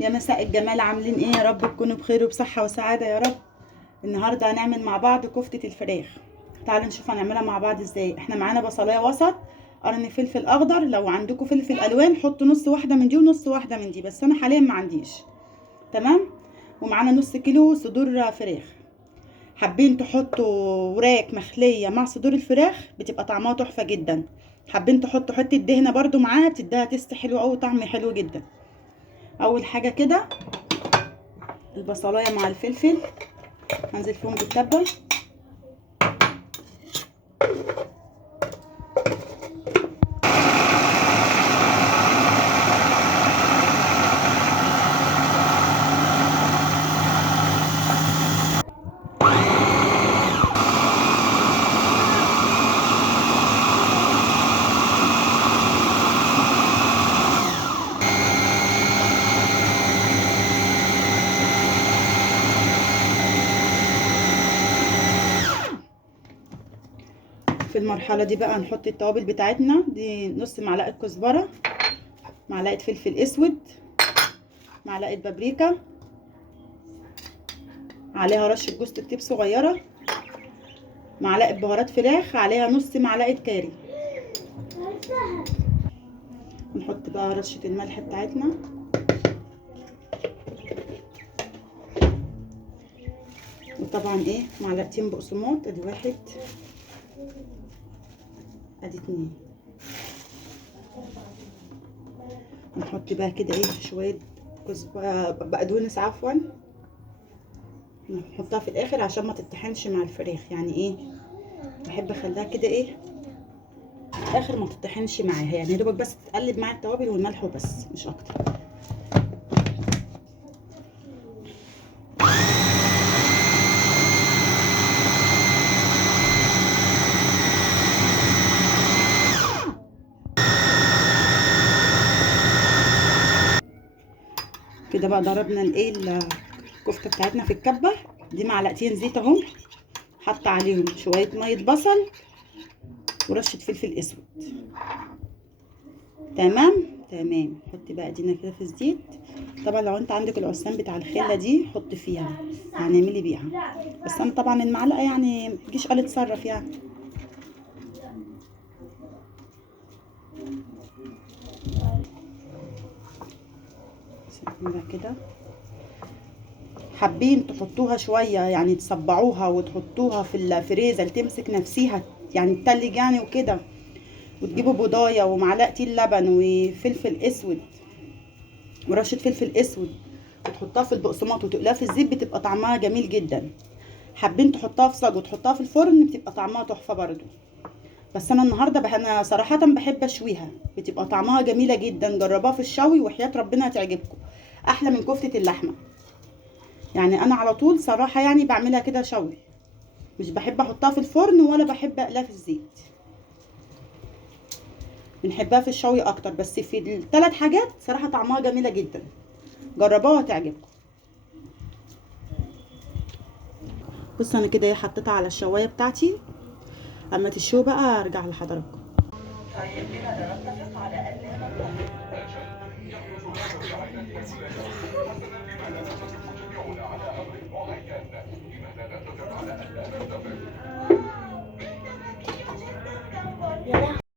يا مساء الجمال، عاملين ايه؟ يا رب تكونوا بخير وبصحة وسعادة يا رب. النهاردة هنعمل مع بعض كفتة الفراخ. تعالوا نشوف هنعملها مع بعض ازاي. احنا معانا بصلاية وسط، قرن فلفل اخضر، لو عندكم فلفل الوان حطوا نص واحدة من دي ونص واحدة من دي، بس انا حاليا ما عنديش. تمام. ومعانا نص كيلو صدور فراخ. حابين تحطوا وراك مخلية مع صدور الفراخ بتبقى طعمها تحفة جدا. حابين تحطوا حتة دهنة برضو معاها بتديها تست حلو او طعم حلو جدا. اول حاجة كده البصلايه مع الفلفل هنزل فيهم بالكبه. في المرحله دي بقى هنحط التوابل بتاعتنا دي، نص معلقه كزبره، معلقه فلفل اسود، معلقه بابريكا، عليها رشه جوز الطيب صغيره، معلقه بهارات فراخ، عليها نص معلقه كاري. نحط بقى رشه الملح بتاعتنا، وطبعا ايه معلقتين بقسماط، ادي واحد ادي اتنين. نحط بقى كده ايه شويه بقدونس عفوا، نحطها في الاخر عشان ما تتطحنش مع الفراخ، يعني ايه بحب اخليها كده ايه في الاخر ما تتطحنش معاها، يعني يا دوبك بس تتقلب مع التوابل والملح وبس مش اكتر. كده بقى ضربنا الايه الكفته بتاعتنا في الكبه دي، معلقتين زيت اهو، حاطه عليهم شويه ميه بصل ورشه فلفل اسود. تمام تمام. حطي بقى دينا كده في الزيت. طبعا لو انت عندك العصيان بتاع الخله دي حطي فيها، يعني اعملي بيها، بس انا طبعا المعلقه يعني متجيش قال اتصرف يعني. بقى كده حابين تحطوها شويه يعني تصبعوها وتحطوها في الفريزر تمسك نفسيها يعني تتلج يعني وكده، وتجيبوا بضايه ومعلقتين لبن وفلفل اسود ورشه فلفل اسود وتحطها في البقسماط وتقليها في الزيت، بتبقى طعمها جميل جدا. حابين تحطها في صاج وتحطها في الفرن بتبقى طعمها تحفه برضو، بس انا النهارده انا صراحه بحب اشويها، بتبقى طعمها جميله جدا. جربوها في الشوي وحياه ربنا هتعجبكم، احلى من كفته اللحمه. يعني انا على طول صراحه يعني بعملها كده شوي، مش بحب احطها في الفرن ولا بحب اقليها في الزيت، بنحبها في الشوي اكتر. بس في الثلاث حاجات صراحه طعمها جميله جدا، جربوها هتعجبكم. بص انا كده حطيتها على الشوايه بتاعتي، اما تشوي بقى ارجع لحضراتكم. طيب كده نتفق على ألا نتفق.